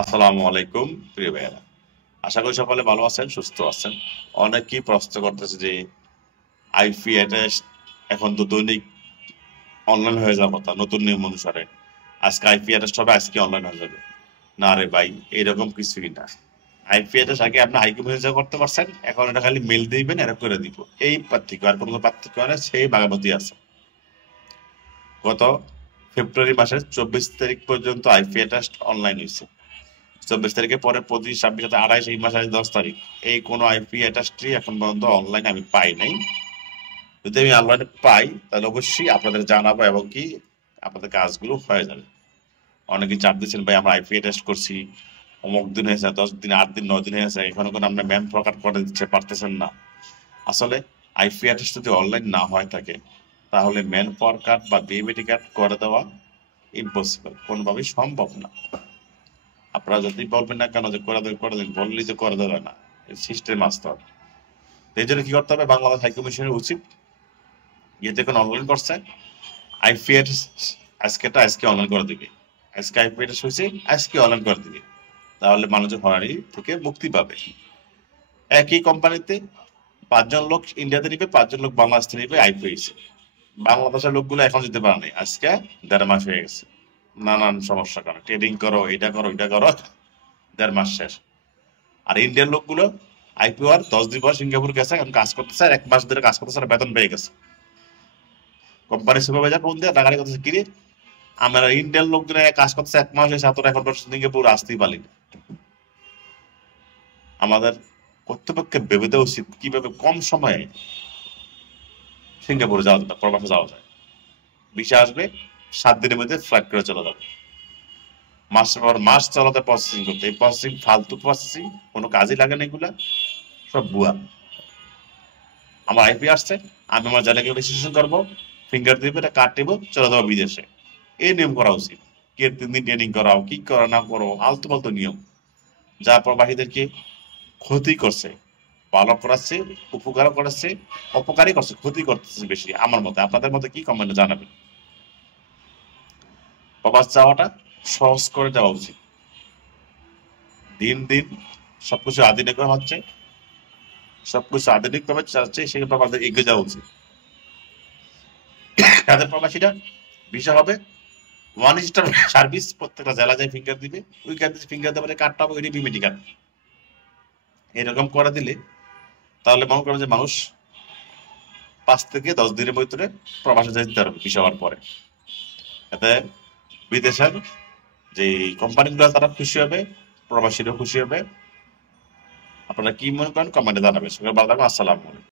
আসসালামু আলাইকুম প্রিয় ভাইয়েরা। আশা করি সকলে ভালো আছেন, সুস্থ আছেন। অনেকেই প্রশ্ন করতেছে যে আইপি অ্যাড্রেস এখন তো দৈনিক অনলাইন হয়ে যাওয়ার কথা নতুন নিয়ম অনুসারে। আজকে আইপি অ্যাড্রেস হবে, আজকে অনলাইন হয়ে যাবে। না রে ভাই, এরকম কিছুই না। আইপি অ্যাড্রেস আগে আপনি হাইকমিউনিটি করতে পারছেন, এখন এটা খালি মেল দিবেন, এরকম করে দিব। এই পার্থক্য, আর কোনো পার্থক্য নেই, সেই বাগামতি আছে। গত ফেব্রুয়ারি মাসের 24 তারিখ পর্যন্ত আইপি অ্যাড্রেস অনলাইন হয়েছে। 24 তারিখের পরে 25, 26, 27, 28, এই মাসে 10 তারিখ এই কোনো আইপি অ্যাড্রেসটি এখন পর্যন্ত অনলাইনে আমি পাই নাই। যদি আমি অনলাইনে পাই তাহলে অবশ্যই আপনাদের জানাবো, এবং কি আপনাদের কাজগুলো হয়ে যাবে। অনেকে চাপ দিচ্ছেন, ভাই আমরা আইপি অ্যাড্রেস করছি, অমুক দিন হয়েছে, 10 দিন, 8 দিন, 9 দিন হয়েছে, এখনো কোনো আপনার ম্যান প্রকার করে দিচ্ছে পারতেছেন না। আসলে আইপি অ্যাড্রেস যদি অনলাইন না হয় থাকে, তাহলে ম্যান পাওয়ার কার্ড বা বিএমএটি কার্ড করে দেওয়া ইম্পসিবল, কোনোভাবেই সম্ভব না। আপনারা যদি বলবেন না কেন যে করে দেন, বললেই তো করে দেবে না, সিস্টেম আসতে হবে। এই জন্য কি করতে হবে, বাংলাদেশ হাইকমিশনের উচিত ইয়েতে কোনো অনলাইন করছে আইপি অ্যাড্রেস আজকে অনলাইন করে দিবে। আজকে আইপি অ্যাড্রেস হয়েছে, আজকে অনলাইন করে দিবে। তাহলে মানুষের হয়রানি থেকে মুক্তি পাবে। একই কোম্পানিতে 5 জন লোক ইন্ডিয়াতে নিবে, 5 জন লোক বাংলাদেশে নিবে। আইপি হয়েছে, বাংলাদেশের লোকগুলো এখন যেতে পারে নাই, আজকে 1.5 মাস হয়ে গেছে। নানান সমস্যার কারণে ট্রেডিং করো, এটা করো, এটা করো, 1.5 মাস শেষ। আর ইন্ডিয়ান লোকগুলো আইপিও আর 10 দিন পর সিঙ্গাপুর গেছে, এখন কাজ করতেছে, আর 1 মাস ধরে কাজ করতেছে, আর বেতন পেয়ে গেছে। কোম্পানির সুপারভাইজার ফোন দিয়ে টাকা করতেছে, কিরে আমরা ইন্ডিয়ান লোকজন কাজ করতেছে 1 মাস হয়েছে, এখন সিঙ্গাপুর আসতেই পারি না। আমাদের কর্তৃপক্ষের ভেবে দেওয়া উচিত কিভাবে কম সময়ে সিঙ্গাপুরে যাওয়া যায়, প্রবাসে যাওয়া যায়। ভিসা আসবে, 7 দিনের মধ্যে ফ্লাইট করে চলে যাবে। মাসের পর মাস চালাতে প্রসেসিং করতে, এই প্রসেসিং ফালতু প্রসেসিং, কোনো কাজই লাগে না, এগুলা সব ভুয়া। আমার আইপি আসছে, আমি আমার জায়গাকে রেজিস্ট্রেশন করবো, ফিঙ্গার দিবে, এটা কাট দিব, চলে যাবো বিদেশে। এই নিয়ম করা উচিত। কে 3 দিন ট্রেনিং করাও, কি করো না করো, আলতু ফালতু নিয়ম, যা প্রবাসীদেরকে ক্ষতি করছে। ভালো করাচ্ছে, উপকার করাচ্ছে, অপকারই করছে, ক্ষতি করতেছে বেশি আমার মতে। আপনাদের মতে কি, কমেন্টে জানাবেন। প্রবাস যাওয়াটা সহজ করে দেওয়া উচিত। দিন দিন সবকিছু আধুনিক হচ্ছে, সবকিছু আধুনিক ভাবে চাচ্ছে, সেভাবে আমাদের এগিয়ে যাওয়া উচিত। তাদের প্রবাসীরা ভিসা হবে, 1 স্টার সার্ভিস, প্রত্যেকটা জেলা যায় ফিঙ্গার দিবে, ওই কার্ড ফিঙ্গার দেবে, কার্ডটা হবে, ওই বিমেডি কার্ড। এরকম করে দিলে তাহলে মনে করেন যে মানুষ 5 থেকে 10 দিনের ভিতরে প্রবাসে যেতে পারবে ভিসা হওয়ার পরে। এতে বিদেশের যে কোম্পানিগুলো তারা খুশি হবে, প্রবাসীরাও খুশি হবে। আপনারা কি মনে করেন, কমেন্টে জানাবেন। সবাই ভালো থাকবেন। আসসালামু আলাইকুম।